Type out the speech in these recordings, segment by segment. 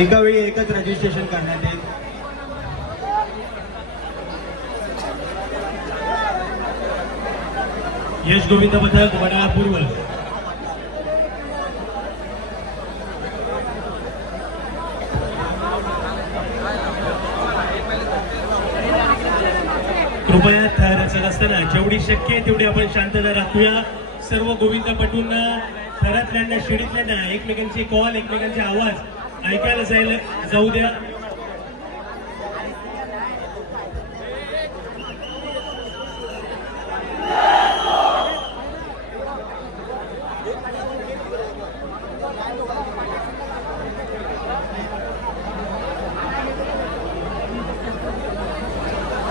एका वेळी एकच रजिस्ट्रेशन करण्यात येईल. यश गोविंद पथक वडाळा पूर्व कृपया थर असत असताना जेवढी शक्य आहे तेवढी आपण शांतता राखूया. सर्व गोविंद पटूंना थरातल्यांना शिडीतल्यांना एकमेकांचे कॉल एकमेकांचे आवाज ऐकायला जायला जाऊ द्या.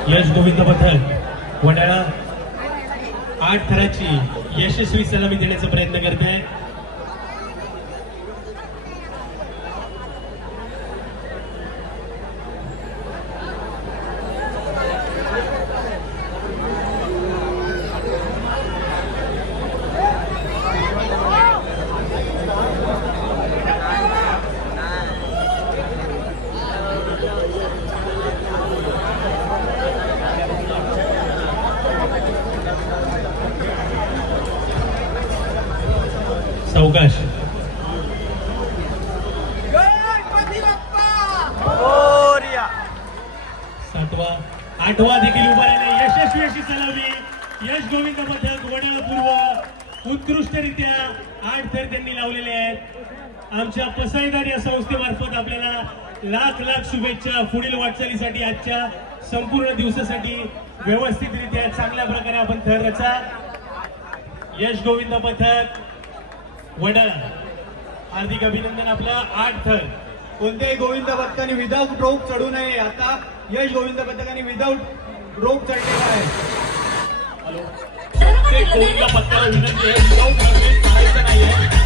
यश गोविंद पथक वडाळा. आठ थराची यशस्वी सलामी देण्याचा प्रयत्न करत आहे सावकाश सातवा आठवा देखील उभा राहिला. यशस्वी अशी सलामी यश गोविंद पथक वडाळा पूर्व उत्कृष्टरित्या आठ थर त्यांनी लावलेले आहेत. आमच्या पसाईदार या संस्थेमार्फत आपल्याला लाख लाख शुभेच्छा पुढील वाटचालीसाठी आजच्या संपूर्ण दिवसासाठी व्यवस्थितरित्या चांगल्या प्रकारे आपण थर रचा. यश गोविंद पथक वडाळा हार्दिक अभिनंदन आपलं आठ थर. कोणत्याही गोविंद पथकाने विदाऊट रोप चढू नये. आता यश गोविंद पथकाने विदाऊट रोप चढलेला आहे. प्रत्येक गोविंद पथकाला विनंती आहे विदाऊट नाहीये.